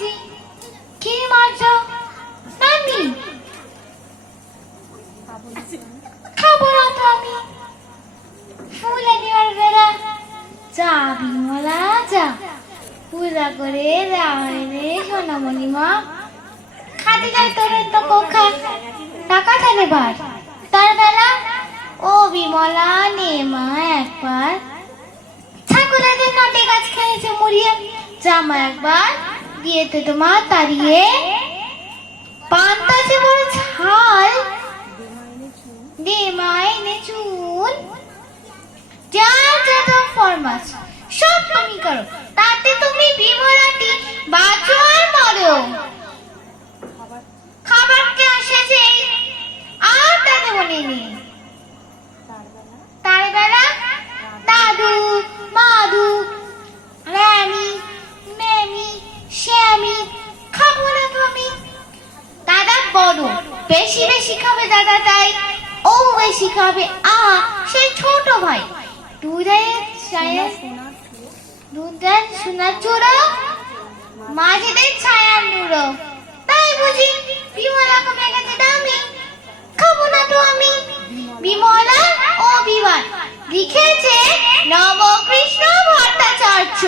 বুঝি? কি মারছো? আমি খাবো না তো আমি। ফুলে নেওয়ার বেলা যা বিমলা যা, পূজা করে রে সোনামণি মা। খাতে যাই তোর তো কোখা টাকা থাকে বার। তার বেলা ও বিমলা নে মা একবার। ছাগলেদের নটে গাছ খেয়েছে মুড়িয়ে, জামা একবার দিয়েতে তোমার তাড়িয়ে। পান্তাছে বড় ঝাল, দে মাইনে চুন। যার যত ফরমাস সব তুমি করো, তাতে তুমি বিমলাটি বাঁচো আর মরো। খাবার কে এসেছে আর তাতে মনে নেই। তার বেলা দাদু মাদু রানী মেমি শ্যামি খাবো না তো আমি। দাদা বড় বেশি বেশি খাবে দাদা, তাই ও বেশি খাবে সেই ছোট ভাই। দুধের সোনার চূড়ো, মাঝেদের ছায়ার নুড়ো। তাই বুঝি বিমলা কমে গেছে দামি, খাবো না তো আমি। বিমলা ও বিমান লিখেছে নবকৃষ্ণ ভট্টাচার্য।